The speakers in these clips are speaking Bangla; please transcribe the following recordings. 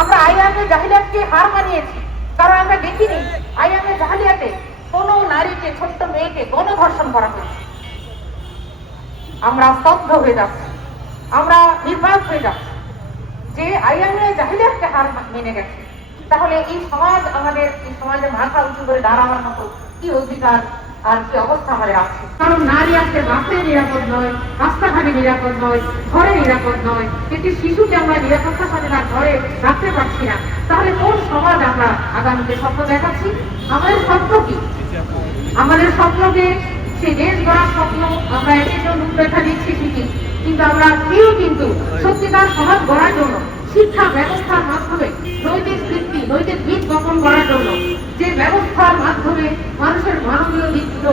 আমরা আইয়ামে জাহিলিয়াতকে হার মানিয়েছি, কারণ আমরা দেখিনি আইয়ামে জাহিলিয়াতে কোনো নারীকে, ছোট্ট মেয়েকে গণধর্ষণ করা হয়েছে। আমরা স্তব্ধ হয়ে যাচ্ছি, আমরা নির্বাক হয়ে যাচ্ছি যে আইয়ামে জাহিলিয়াতকে হার মেনে গেছে। তাহলে এই সমাজ, আমাদের এই সমাজে মাথা উঁচু করে দাঁড়াবার মতো কি অধিকার আর কি অবস্থা আমাদের আছে? কারণ নারী আজকে বাসে নিরাপদ নয়, রাস্তাঘাটে নিরাপদ নয়, ঘরে নিরাপদ নয়। একটি শিশুকে আমরা নিরাপত্তার সাথে তার ঘরে রাখতে পারছি না। তাহলে কোন সমাজ আমরা আগামীতে স্বপ্ন দেখাচ্ছি? আমাদের স্বপ্ন কি? আমাদের স্বপ্নকে সেই দেশ গড়ার স্বপ্ন আমরা এর জন্য রূপরেখা দিচ্ছি ঠিকই, কিন্তু আমরা কেউ কিন্তু সত্যিকার সমাজ গড়ার জন্য শিক্ষা ব্যবস্থার মাধ্যমে নৈতিক ভিত্তি, নৈতিক ভিত গঠন করার জন্য যে ব্যবস্থার মাধ্যমে মানুষের মানবীয় দিকগুলো,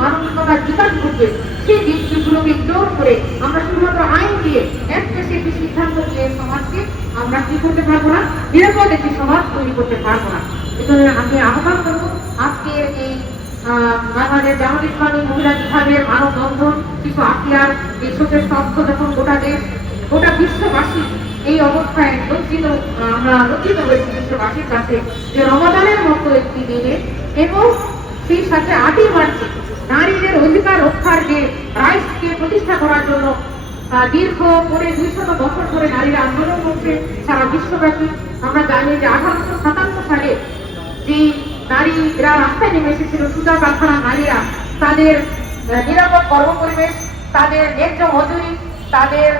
মানবিকতার বিকাশ ঘটবে, সেই দিকগুলোকে জোর করে আমরা শুধুমাত্র আইন দিয়ে একটি সিদ্ধান্ত দিয়ে সমাজকে আমরা কি করতে পারবো না? নিরাপদ একটি সমাজ তৈরি করতে পারবো না। এজন্য আমি আহ্বান করবো আজকের এই বাংলাদেশ জামাত ইসলামী মহিলা বিভাগের মানববন্ধন, শিশু আতিয়ার এই শোকের তথ্য যখন গোটা দেশ, গোটা বিশ্ববাসী এই অবস্থায় আমরা লজ্জিত হয়েছি বিশ্ববাসীর কাছে যে রমাদানের মতো একটি দিনে এবং সেই সাথে 8ই মার্চে নারীদের অধিকার রক্ষার যে রাইটসকে প্রতিষ্ঠা করার জন্য দীর্ঘ করে 200 বছর ধরে নারীরা আন্দোলন করছে সারা বিশ্বব্যাপী। আমরা জানি যে 1857 সালে যে নারীরা রাস্তায় নেমে এসেছিল, সুতা কারখানার নারীরা তাদের নিরাপদ কর্মপরিবেশ, তাদের ন্যায্য মজুরি, তাদের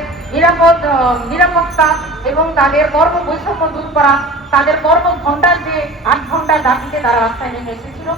নিরাপত্তা এবং তাদের কর্ম বৈষম্য দূর করা, তাদের কর্ম ঘন্টার যে 8 ঘন্টার দাবিতে তারা রাস্তায় নেমে এসেছিল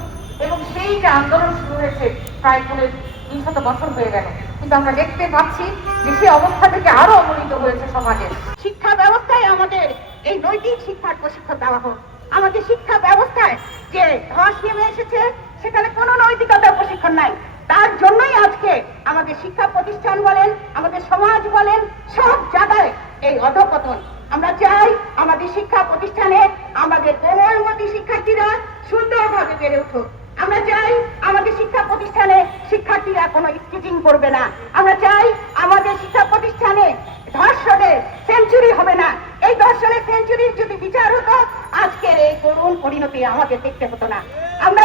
এবং সেই যে আন্দোলন শুরু হয়েছে প্রায় 300 বছর হয়ে গেল। কিন্তু আমরা দেখতে পাচ্ছি যে সেই অবস্থা থেকে আরো অবনীত হয়েছে সমাজের শিক্ষা ব্যবস্থায়। আমাদের এই নৈতিক শিক্ষার প্রশিক্ষণ দেওয়া হোক। আমাদের শিক্ষা ব্যবস্থায় যে ধস নেমে এসেছে সেখানে কোনো নৈতিকতার প্রশিক্ষণ নাই। তার জন্যই আজকে আমাদের শিক্ষা প্রতিষ্ঠান বলেন, আমাদের সমাজ বলেন, সব জায়গায় এই অধঃপতন। আমরা চাই আমাদের শিক্ষা প্রতিষ্ঠানে আমাদের কোমলমতি শিক্ষার্থীরা সুন্দরভাবে বেড়ে উঠুক। আমরা চাই আমাদের শিক্ষা প্রতিষ্ঠানে শিক্ষার্থীরা কোনো স্কিটিং করবে না। আমরা চাই আমাদের শিক্ষা প্রতিষ্ঠানে ধর্ষণের সেঞ্চুরি হবে না। এই ধর্ষণের সেঞ্চুরির যদি বিচার হতো আজকের এই করুণ পরিণতি আমাদের দেখতে হতো না। আমরা